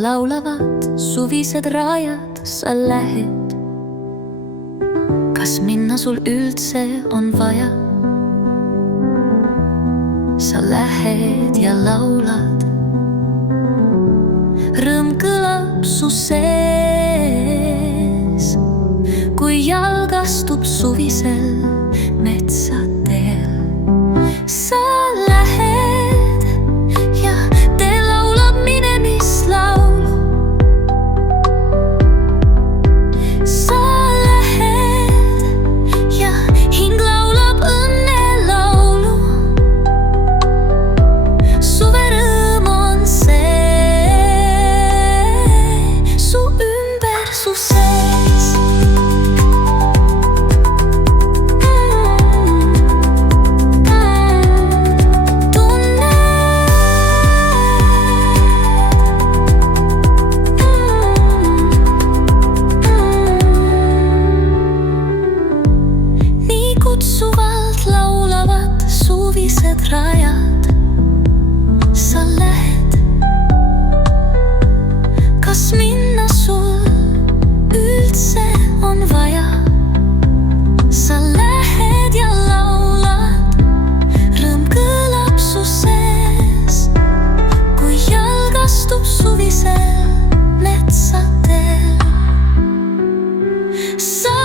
laulavad, suvised rajad sa lähed. Kas minna sul üldse on vaja? Sa lähed ja laulad, rõõm kõlab su sees, kui jalg astub suvisel metsateel. Sa lähed ja tee laulab minemislaulu. Sa lähed ja hing laulab õnnelaulu. Suverõõm on see su ümber, su sees. Kutsuvalt laulavad suvised rajad. Sa lähed, kas minna sul üldse on vaja? Sa lähed ja laulad, rõõm kõlab su sees, kui jalg astub suvisel metsateel. Sa